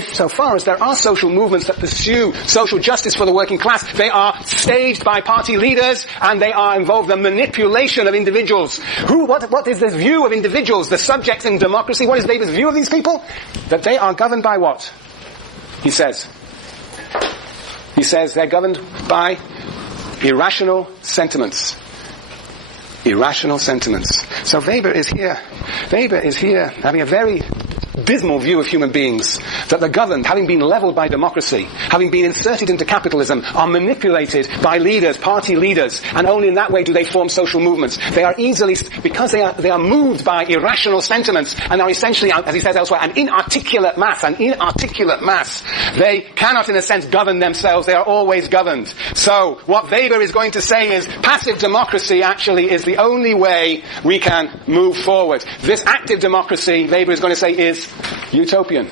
so far as there are social movements that pursue social justice for the working class, they are staged by party leaders and they are involved in the manipulation of individuals. What is this view of individuals, the subjects in democracy? What is Weber's view of these people? That they are governed by what? He says they're governed by irrational sentiments. Irrational sentiments. So Weber is here having a very dismal view of human beings, that the governed, having been leveled by democracy, having been inserted into capitalism, are manipulated by leaders, party leaders, and only in that way do they form social movements. They are easily, because they are moved by irrational sentiments, and are essentially, as he says elsewhere, an inarticulate mass. They cannot, in a sense, govern themselves. They are always governed. So, what Weber is going to say is, passive democracy actually is the only way we can move forward. This active democracy, Weber is going to say, is utopian.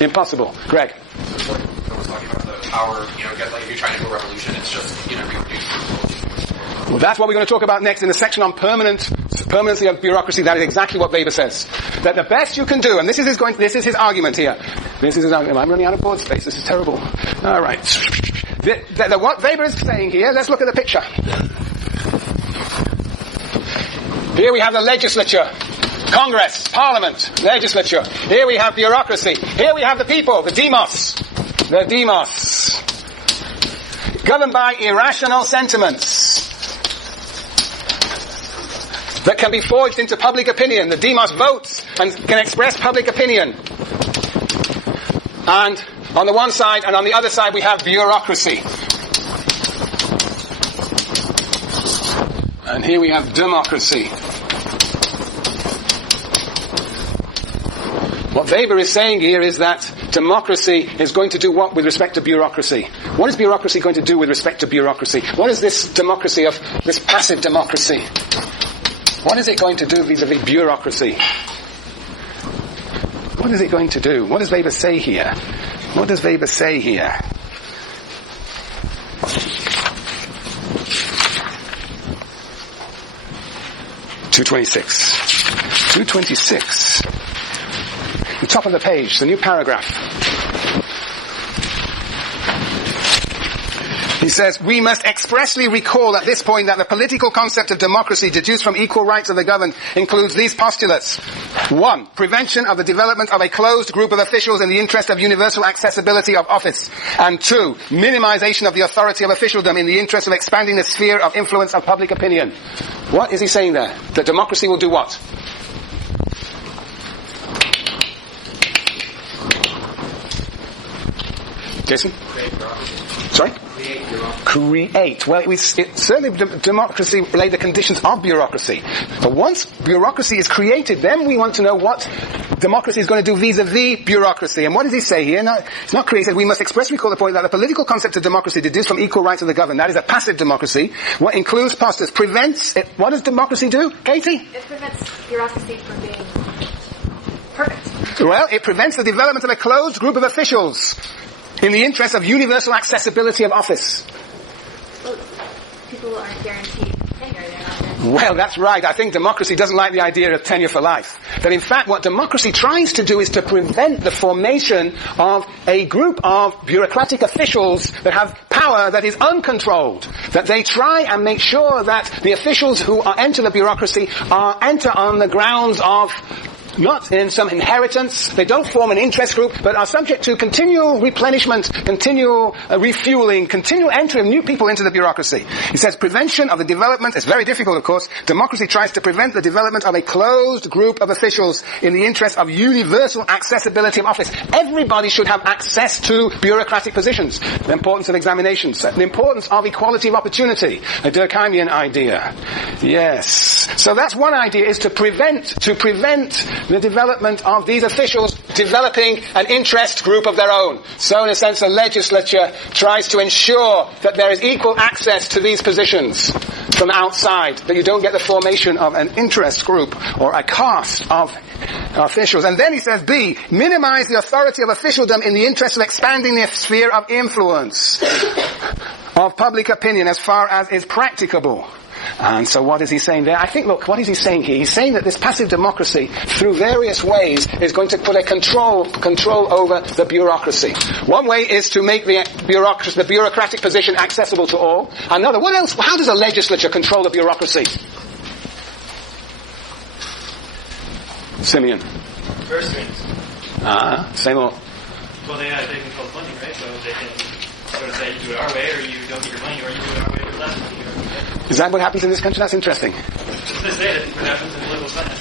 Impossible. Greg. So we're talking about the power, like if you're trying to do a revolution, it's just, reproduce. Well, that's what we're going to talk about next in the section on permanency of bureaucracy. That is exactly what Weber says. That the best you can do, and this is his argument here. I'm running out of board space. This is terrible. All right. What Weber is saying here, let's look at the picture. Here we have the legislature. Congress, Parliament, legislature. Here we have bureaucracy. Here we have the people, the demos. The demos. Governed by irrational sentiments that can be forged into public opinion. The demos votes and can express public opinion. And on the one side and on the other side we have bureaucracy. And here we have democracy. What Weber is saying here is that democracy is going to do what with respect to bureaucracy? What is bureaucracy going to do with respect to bureaucracy? What is this democracy of this passive democracy? What is it going to do vis-a-vis bureaucracy? What is it going to do? What does Weber say here? What does Weber say here? $226. The top of the page, the new paragraph. He says, we must expressly recall at this point that the political concept of democracy deduced from equal rights of the governed includes these postulates. 1. Prevention of the development of a closed group of officials in the interest of universal accessibility of office. And 2. Minimization of the authority of officialdom in the interest of expanding the sphere of influence of public opinion. What is he saying there? That democracy will do what? Jason? Sorry? Create. Well, certainly democracy laid the conditions of bureaucracy. But once bureaucracy is created, then we want to know what democracy is going to do vis-a-vis bureaucracy. And what does he say here? No, it's not created. We must expressly recall the point that the political concept of democracy deduced from equal rights of the governed, that is a passive democracy, what includes postulates, prevents it. What does democracy do, Katie? It prevents bureaucracy from being perfect. Well, it prevents the development of a closed group of officials in the interest of universal accessibility of office. Well, people aren't guaranteed tenure. They're not guaranteed. Well, that's right. I think democracy doesn't like the idea of tenure for life. That in fact what democracy tries to do is to prevent the formation of a group of bureaucratic officials that have power that is uncontrolled. That they try and make sure that the officials who enter the bureaucracy enter on the grounds of not in some inheritance. They don't form an interest group, but are subject to continual replenishment, continual refueling, continual entry of new people into the bureaucracy. He says prevention of the development, it's very difficult of course, democracy tries to prevent the development of a closed group of officials in the interest of universal accessibility of office. Everybody should have access to bureaucratic positions. The importance of examinations, the importance of equality of opportunity, a Durkheimian idea. Yes. So that's one idea, is to prevent the development of these officials developing an interest group of their own. So in a sense the legislature tries to ensure that there is equal access to these positions from outside, that you don't get the formation of an interest group or a caste of officials. And then he says B, minimize the authority of officialdom in the interest of expanding the sphere of influence of public opinion as far as is practicable. And so what is he saying there? I think, look, what is he saying here? He's saying that this passive democracy, through various ways, is going to put a control over the bureaucracy. One way is to make the bureaucratic position accessible to all. Another, what else? How does a legislature control the bureaucracy? Simeon. Purse strings. Say more. Well, they control funding, right? So they can sort of say, you do it our way, or you don't get your money, or you do it our way for less money. Is that what happens in this country? That's interesting. To this day, that's what happens in political science.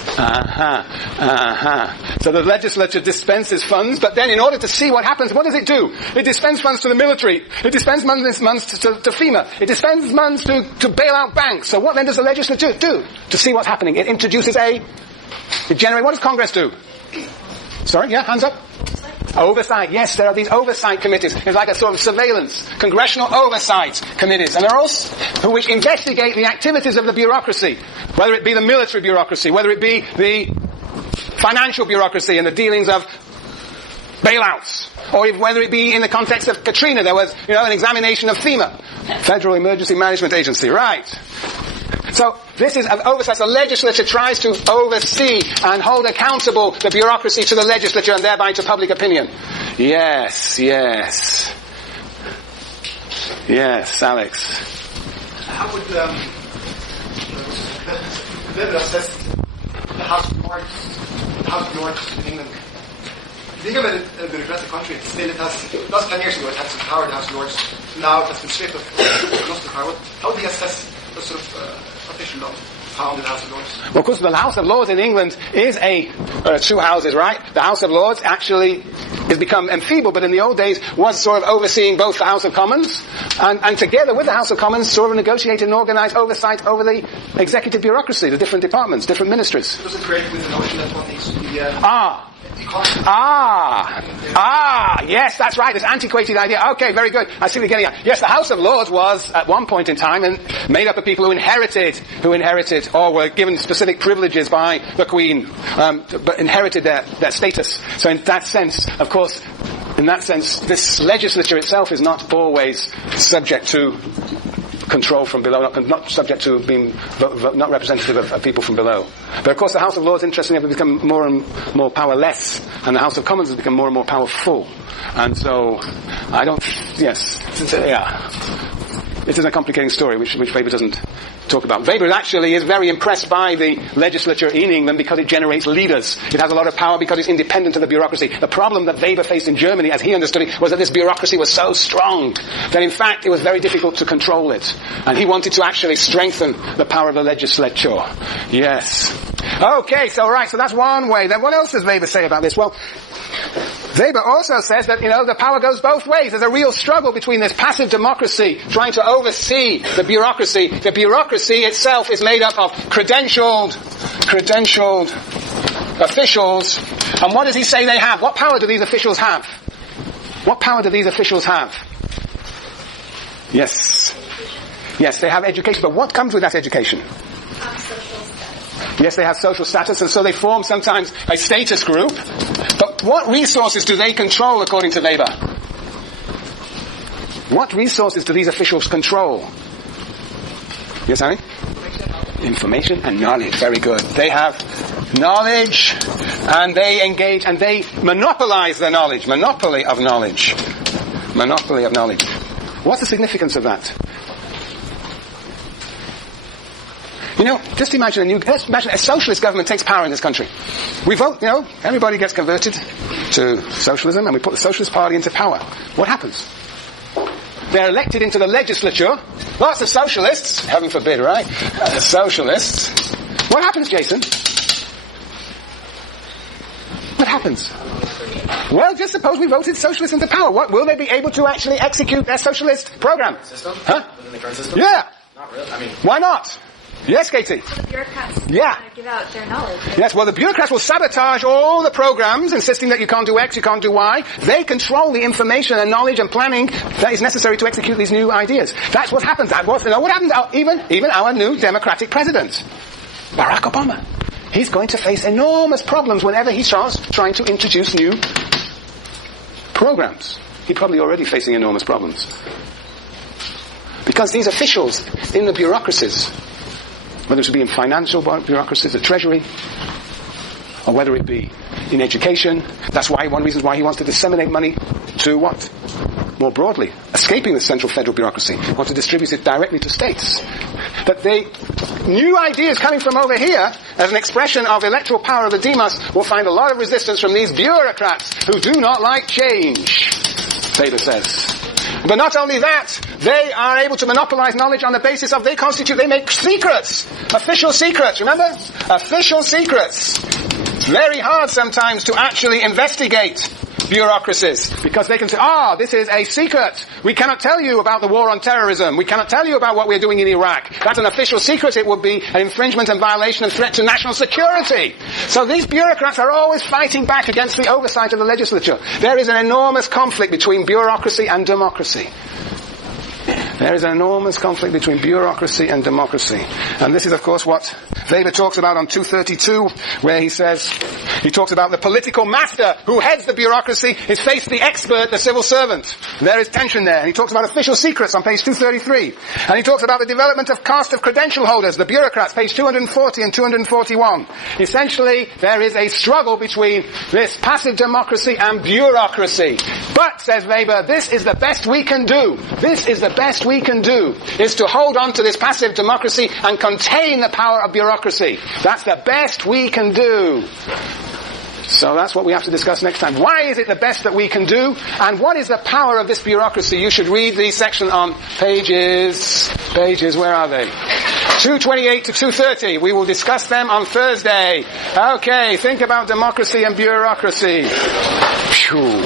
So the legislature dispenses funds, but then in order to see what happens, what does it do? It dispenses funds to the military. It dispenses funds to FEMA. It dispenses funds to bail out banks. So what then does the legislature do to see what's happening? It introduces it generates, what does Congress do? Sorry, yeah, hands up. Oversight, yes, there are these oversight committees. It's like a sort of surveillance, congressional oversight committees, and they're also which investigate the activities of the bureaucracy, whether it be the military bureaucracy, whether it be the financial bureaucracy and the dealings of bailouts, or whether it be in the context of Katrina, there was, an examination of FEMA, Federal Emergency Management Agency, right? So this is an oversight. The legislature tries to oversee and hold accountable the bureaucracy to the legislature and thereby to public opinion. Yes, Alex. How would Weber assess the House of Lords in England? Think of it a bureaucratic country. Still, it has, last 10 years ago, it had some power in the House of Lords. Now it has been stripped of most of the power. How would he assess the sort of official law found in the House of Lords? Well, of course, the House of Lords in England is two houses, right? The House of Lords actually has become enfeebled, but in the old days was sort of overseeing both the House of Commons and together with the House of Commons sort of negotiated and organised oversight over the executive bureaucracy, the different departments, different ministries. Does it create with the notion that one needs to be yes, that's right, this antiquated idea. Okay, very good. I see what you're getting at. Yes, the House of Lords was, at one point in time, made up of people who inherited, or were given specific privileges by the Queen, but inherited their status. So in that sense, of course, this legislature itself is not always subject to control from below, not subject to being not representative of people from below. But of course the House of Lords, interestingly, has become more and more powerless, and the House of Commons has become more and more powerful. And so, it is a complicating story which Weber doesn't talk about. Weber actually is very impressed by the legislature in England because it generates leaders. It has a lot of power because it's independent of the bureaucracy. The problem that Weber faced in Germany, as he understood it, was that this bureaucracy was so strong that in fact it was very difficult to control it. And he wanted to actually strengthen the power of the legislature. Yes. Okay, so that's one way. Then what else does Weber say about this? Well, Weber also says that, the power goes both ways. There's a real struggle between this passive democracy trying to oversee the bureaucracy. The bureaucracy itself is made up of credentialed officials. And what does he say they have? What power do these officials have? What power do these officials have? Yes, they have education. But what comes with that education? Yes, they have social status, and so they form sometimes a status group. But what resources do they control, according to Weber? What resources do these officials control? Yes, Harry? Information and knowledge. Very good. They have knowledge, and they engage, and they monopolize the knowledge. Monopoly of knowledge. What's the significance of that? Just imagine a socialist government takes power in this country. We vote, everybody gets converted to socialism, and we put the Socialist Party into power. What happens? They're elected into the legislature. Lots of socialists, heaven forbid, right? Socialists. What happens, Jason? What happens? Well, just suppose we voted socialists into power. What, will they be able to actually execute their socialist program? System? Huh? Within the current system? Yeah. Not really. Why not? Yes, Katie? The bureaucrats give out their knowledge. Yes, well, the bureaucrats will sabotage all the programs, insisting that you can't do X, you can't do Y. They control the information and knowledge and planning that is necessary to execute these new ideas. That's what happens. What happened? Even our new Democratic president, Barack Obama. He's going to face enormous problems whenever he starts trying to introduce new programs. He's probably already facing enormous problems. Because these officials in the bureaucracies whether it be in financial bureaucracies, the treasury, or whether it be in education. That's why one reason why he wants to disseminate money to what? More broadly, escaping the central federal bureaucracy, wants to distribute it directly to states. That new ideas coming from over here, as an expression of electoral power of the demos, will find a lot of resistance from these bureaucrats who do not like change, Weber says. But not only that, they are able to monopolize knowledge on the basis of they make secrets, official secrets, remember? Official secrets. It's very hard sometimes to actually investigate bureaucracies, because they can say, this is a secret. We cannot tell you about the war on terrorism. We cannot tell you about what we're doing in Iraq. That's an official secret. It would be an infringement and violation and threat to national security. So these bureaucrats are always fighting back against the oversight of the legislature. There is an enormous conflict between bureaucracy and democracy. There is an enormous conflict between bureaucracy and democracy. And this is, of course, what Weber talks about on 232, where he talks about the political master who heads the bureaucracy is faced the expert, the civil servant. There is tension there. And he talks about official secrets on page 233. And he talks about the development of caste of credential holders, the bureaucrats, page 240 and 241. Essentially, there is a struggle between this passive democracy and bureaucracy. But, says Weber, this is the best we can do. This is the best we can do, is to hold on to this passive democracy and contain the power of bureaucracy. That's the best we can do. So that's what we have to discuss next time. Why is it the best that we can do? And what is the power of this bureaucracy? You should read the section on pages, where are they? 228 to 230. We will discuss them on Thursday. Okay, think about democracy and bureaucracy. Phew.